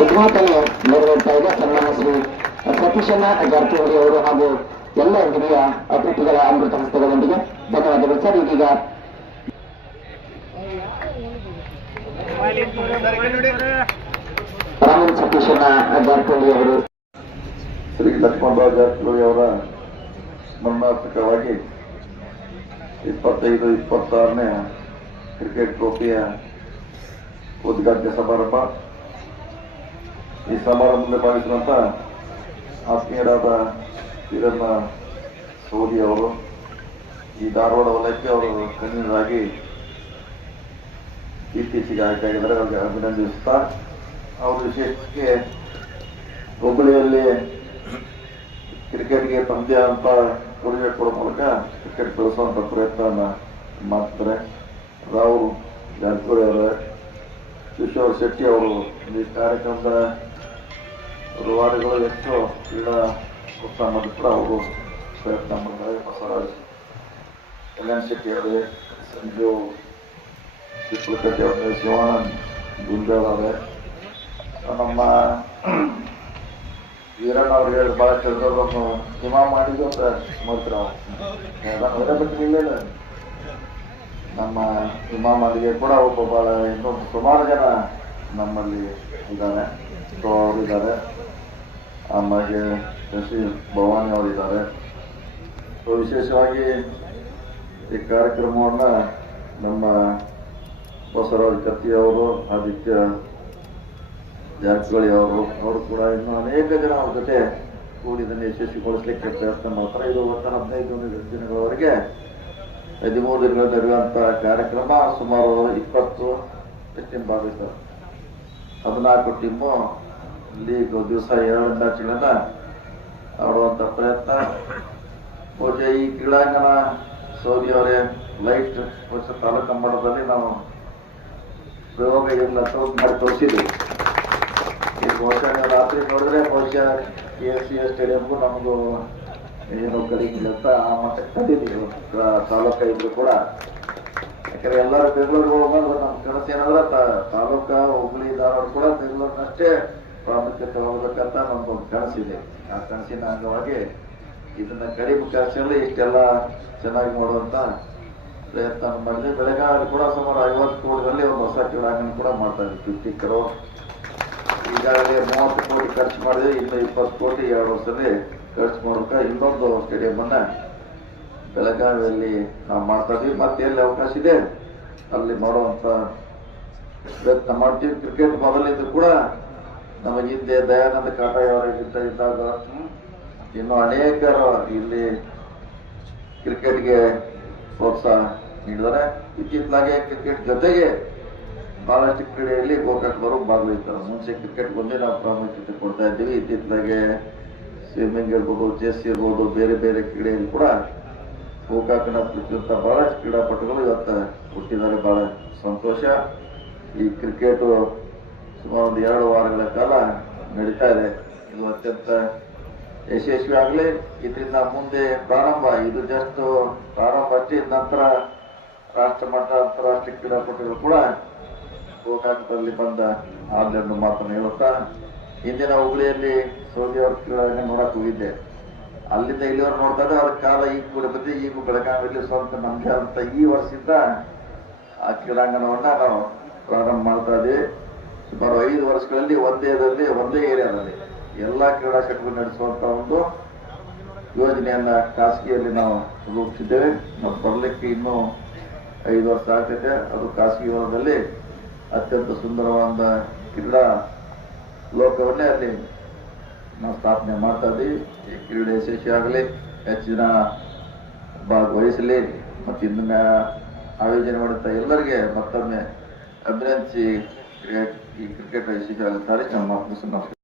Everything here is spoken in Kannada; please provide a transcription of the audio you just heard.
ಉದ್ಘಾಟನೆ ನೆರವೇರ್ತಾ ಇದೆ. ಸನ್ಮಾನ ಶ್ರೀ ಸತೀಶಣ್ಣ ಜಾರಕಿಹೊಳಿ ಅವರು ಹಾಗೂ ಎಲ್ಲ ಹಿರಿಯ ಅತಿಥಿಗಳ ಅಮೃತ ಹಸ್ತಗಳೊಂದಿಗೆ ಧನ್ಯವಾದಗಳು. ಸರ್, ಇದೀಗ ರಾಮನ್ ಸತೀಶಣ್ಣ ಜಾರಕಿಹೊಳಿ ಅವರು. ಶ್ರೀ ಲಕ್ಷ್ಮಣರಾವ್ ಜಾರಕಿಹೊಳಿ ಅವರ ಸ್ಮರಣಾರ್ಥಕವಾಗಿ ಇಪ್ಪತ್ತೈದು, ಇಪ್ಪತ್ತಾರನೇ ಕ್ರಿಕೆಟ್ ಟ್ರೋಫಿಯ ಉದ್ಘಾಟನೆ ಸಮಾರಂಭ ಈ ಸಮಾರಂಭದಲ್ಲಿ ಭಾಗಿಸಿದಂಥ ಆತ್ಮೀಯರಾದ ವೀರಣ್ಣ ಸೋದಿ ಅವರು, ಈ ಧಾರವಾಡ ವಲಯಕ್ಕೆ ಅವರು ಕನ್ವೀನರಾಗಿ ಇತ್ತೀಚೆಗೆ ಆಯ್ಕೆಯಾಗಿದ್ದಾರೆ ಅವರಿಗೆ ಅಭಿನಂದಿಸುತ್ತಾ, ಅವರು ವಿಶೇಷಕ್ಕೆ ಹುಬ್ಬಳ್ಳಿಯಲ್ಲಿ ಕ್ರಿಕೆಟ್ಗೆ ಪಂದ್ಯ ಅಂತ ಕೊಡುಗೆ ಕೊಡೋ ಮೂಲಕ ಕ್ರಿಕೆಟ್ ಬೆಳೆಸುವಂತ ಪ್ರಯತ್ನವನ್ನ ಮಾಡ್ತಾರೆ ರಾಹುಲ್ ಜಾರಕಿಹೊಳಿ ಅವರ ಕಿಶೋರ್ ಶೆಟ್ಟಿ ಅವರು ಈ ಕಾರ್ಯಕ್ರಮದ ರೂವಾರಿಗಳು ಹೆಚ್ಚು ಕ್ರೀಡಾ ಮಾಡಿ ಕೂಡ ಅವರು ಪ್ರಯತ್ನ ಮಾಡ್ತಾರೆ ಬಸವರಾಜ್ ಕಲ್ಯಾಣ್ ಶೆಟ್ಟಿ ಅವರೇ ಸಂಜೀವ್ ಚಿತ್ರಕಟ್ಟಿ ಅವರೇ, ಶಿವಾನಂದ್ ಗುಂಜಾಲ್ ಅವರೇ, ನಮ್ಮ ವೀರಣ್ಣ ಅವ್ರಿಗೆ ಹೇಳಿ ಭಾಳ ಚಂದ್ರವನ್ನು ಹಿಮ ಮಾಡಿದ್ದು ಅಂತ ಮಾಡ್ತೀರ ಬಿಟ್ಟಿಲ್ಲ ನಮ್ಮ ಇಮಾಮರಿಗೆ ಕೂಡ ಒಬ್ಬ ಭಾಳ ಇನ್ನೂ ಸುಮಾರು ಜನ ನಮ್ಮಲ್ಲಿ ಇದ್ದಾರೆ. ಸೊ ಅವರಿದ್ದಾರೆ. ಆಮೇಲೆ ಶಶಿ ಭವಾನಿ ಅವರಿದ್ದಾರೆ. ಸೊ ವಿಶೇಷವಾಗಿ ಈ ಕಾರ್ಯಕ್ರಮವನ್ನು ನಮ್ಮ ಬಸವರಾಜ್ ಕತ್ತಿ ಅವರು, ಆದಿತ್ಯ ಜಾರಕಿಹೊಳಿ ಅವರು ಅವರು ಕೂಡ ಇನ್ನೂ ಅನೇಕ ಜನ ಅವ್ರ ಜೊತೆ ಕೂಡಿ ಇದನ್ನು ಯಶಸ್ವಿಗೊಳಿಸಲಿಕ್ಕೆ ಪ್ರಯತ್ನ ಮಾಡ್ತಾರೆ. ಇದು ಒಟ್ಟು ಹದಿನೈದು ದಿನಗಳವರೆಗೆ ಹದಿಮೂರು ದಿನಗಳ ನಡೆಯುವಂಥ ಕಾರ್ಯಕ್ರಮ ಸುಮಾರು ಇಪ್ಪತ್ತು, ಹೆಚ್ಚಿನ ಭಾಗವಹಿಸ್ತಾರೆ. ಹದಿನಾಲ್ಕು ಟೀಮು, ಲೀಗ್ ದಿವಸ ಎರಡು ಮ್ಯಾಚ್ಗಳನ್ನ ಆಡುವಂತ ಪ್ರಯತ್ನ. ಪೂಜೆ ಈ ಕ್ರೀಡಾಂಗಣ, ಸೌದಿ ಅವರೇ ಲೈಟ್ ಬಹುಶಃ ತಾಲೂಕು ಮಟ್ಟದಲ್ಲಿ ನಾವು ಪ್ರಯೋಗ ಇಲ್ಲ ಮಾಡಿ ತೋರಿಸಿದ್ವಿ. ಈ ಬಹುಶಃ ರಾತ್ರಿ ನೋಡಿದ್ರೆ ಬಹುಶಃ ಕೆ ಎಸ್ ಸಿ ಎಸ್ ಸ್ಟೇಡಿಯಂಗೂ ನಮಗೂ ಏನು ಕಲಿಕೆ ಅಂತ ಆ ಮಟ್ಟಕ್ಕೆ ತಂದಿದ್ದೀವಿ. ತಾಲೂಕ ಇದ್ರು ಕೂಡ. ಯಾಕಂದ್ರೆ ಎಲ್ಲರೂ ಬೆಂಗಳೂರಿಗೆ ಹೋಗ್ಬಂದ್ರೆ ನಮ್ಮ ಕನಸು ಏನಂದ್ರೆ ತಾಲೂಕ, ಹುಬ್ಳಿ, ಧಾರವಾಡ ಕೂಡ ಬೆಂಗಳೂರಿನಷ್ಟೇ ಪ್ರಾಮುಖ್ಯತೆ ಹೋಗ್ಬೇಕಂತ ಒಂದು ಕನಸಿದೆ. ಆ ಕನಸಿನ ಅಂಗವಾಗಿ ಇದನ್ನ ಕಡಿಮೆ ಖರ್ಚಲ್ಲಿ ಇಷ್ಟೆಲ್ಲ ಚೆನ್ನಾಗಿ ಮಾಡುವಂತ ಪ್ರಯತ್ನ ಮಾಡಿದೆ. ಬೆಳಗಾವಿ ಕೂಡ ಸುಮಾರು ಐವತ್ತು ಕೋಟಿದಲ್ಲಿ ಒಂದು ಹೊಸ ಕ್ರೀಡಾಂಗಣ ಕೂಡ ಮಾಡ್ತಾ ಇದ್ವಿ ಫಿಫ್ಟಿ ಕ್ರೋಡ್ ಈಗಾಗಲೇ ಮೂವತ್ತು ಕೋಟಿ ಖರ್ಚು ಮಾಡಿದ್ರೆ ಇನ್ನು ಇಪ್ಪತ್ತು ಕೋಟಿ ಎರಡು ವರ್ಷದಲ್ಲಿ ಖರ್ಚು ಮಾಡೋಕೆ ಇನ್ನೊಂದು ಸ್ಟೇಡಿಯಂ ಅನ್ನ ಬೆಳಗಾವಿಯಲ್ಲಿ ನಾವು ಮಾಡ್ತಾ ಇದ್ವಿ, ಮತ್ತೆ ಎಲ್ಲಿ ಅವಕಾಶ ಇದೆ? ಅಲ್ಲಿ ಮಾಡುವಂತ ಪ್ರಯತ್ನ ಮಾಡ್ತೀವಿ. ಕ್ರಿಕೆಟ್ ಮೊದಲಿದ್ದು ಕೂಡ ನಮಗೆ ಹಿಂದೆ ದಯಾನಂದ ಕಾಟಾಯ್ ಅವರಿಗಿಂತ ಇದ್ದಾಗ ಇನ್ನು ಅನೇಕರು ಇಲ್ಲಿ ಕ್ರಿಕೆಟ್ಗೆ ಪ್ರೋತ್ಸಾಹ ನೀಡಿದ್ದಾರೆ. ಇತ್ತಿತ್ತಲಾಗೆ ಕ್ರಿಕೆಟ್ ಜೊತೆಗೆ ಬಹಳಷ್ಟು ಕ್ರೀಡೆಯಲ್ಲಿ ಗೋಕಾಕ್ದವರು ಭಾಗವಹಿಸ್ತಾರೆ ಮುಂಚೆ ಕ್ರಿಕೆಟ್ ಒಂದೇ ನಾವು ಪ್ರಾಮುಖ್ಯತೆ ಕೊಡ್ತಾ ಇದ್ದೀವಿ. ಇತ್ತಿತ್ತಲಾಗೆ ಸ್ವಿಮ್ಮಿಂಗ್ ಇರ್ಬೋದು ಚೆಸ್ ಇರ್ಬೋದು, ಬೇರೆ ಬೇರೆ ಕ್ರೀಡೆಯಲ್ಲಿ ಕೂಡ ಗೋಕಾಕ್ನ ಪ್ರತಿಯೊಂದ ಬಹಳಷ್ಟು ಕ್ರೀಡಾಪಟುಗಳು ಇವತ್ತು ಹುಟ್ಟಿದ್ದಾರೆ. ಬಹಳ ಸಂತೋಷ. ಈ ಕ್ರಿಕೆಟ್ ಸುಮಾರು ಒಂದು ಎರಡು ವಾರಗಳ ಕಾಲ ನಡೀತಾ ಇದೆ. ಇದು ಅತ್ಯಂತ ಯಶಸ್ವಿ ಆಗಲಿ. ಇದರಿಂದ ಮುಂದೆ ಪ್ರಾರಂಭ, ಇದು ಜಸ್ಟ್ ಪ್ರಾರಂಭ ಅಷ್ಟೇ ನಂತರ ರಾಷ್ಟ್ರ ಮಟ್ಟ, ಅಂತಾರಾಷ್ಟ್ರೀಯ ಕ್ರೀಡಾಪಟುಗಳು ಕೂಡ ಗೋಕಾಕದಲ್ಲಿ ಬಂದ ಆದ್ಲೆಂದು ಮಾತನ್ನು ಹೇಳುತ್ತಾ ಇಂದಿನ ಹುಬ್ಳಿಯಲ್ಲಿ ಸೌದಿ ಅವರ ಕ್ರೀಡಾಂಗಣ ಹೋಗಿದ್ದೆ. ಅಲ್ಲಿಂದ ಇಲ್ಲಿವರೆಗೆ ನೋಡ್ತಾರೆ ಅದ್ರ ಕಾಲ ಈಗ ಕೂಡ ಬಂದು ಈಗ ಬೆಳಗಾವಿಯಲ್ಲಿ ಸ್ವಂತ ನಮ್ಗೆ ಅಂತ ಈ ವರ್ಷದಿಂದ ಆ ಕ್ರೀಡಾಂಗಣವನ್ನ ನಾವು ಪ್ರಾರಂಭ ಮಾಡ್ತಾ ಇದ್ದೀವಿ ಸುಮಾರು ಐದು ವರ್ಷಗಳಲ್ಲಿ ಒಂದೇದಲ್ಲಿ ಒಂದೇ ಏರಿಯಾದಲ್ಲಿ ಎಲ್ಲಾ ಕ್ರೀಡಾ ಚಟುವಟಿಕೆ ನಡೆಸುವಂತ ಒಂದು ಯೋಜನೆಯನ್ನ ಖಾಸಗಿಯಲ್ಲಿ ನಾವು ರೂಪಿಸಿದ್ದೇವೆ. ಮತ್ತು ಬರಲಿಕ್ಕೆ ಇನ್ನೂ ಐದು ವರ್ಷ ಆಗ್ತೈತೆ. ಅದು ಖಾಸಗಿ ಅತ್ಯಂತ ಸುಂದರವಾದ ಕ್ರೀಡಾ ಲೋಕವನ್ನೇ ಅಲ್ಲಿ ನಾವು ಸ್ಥಾಪನೆ ಮಾಡ್ತಾ ಇದ್ದೀವಿ. ಈ ಕ್ರೀಡೆ ಯಶಸ್ವಿ ಆಗಲಿ, ಹೆಚ್ಚಿನ ಭಾಗವಹಿಸಲಿ ಮತ್ತು ಇದನ್ನ ಆಯೋಜನೆ ಮಾಡುತ್ತಾ ಎಲ್ಲರಿಗೆ ಮತ್ತೊಮ್ಮೆ ಅಭಿನಂದಿಸಿ. ಕ್ರಿಕೆಟ್ ಈ ಕ್ರಿಕೆಟ್ ಯಶಸ್ವಿ ಆಗುತ್ತಾರೆ ನಮ್ಮ ನಮಸ್ಕಾರ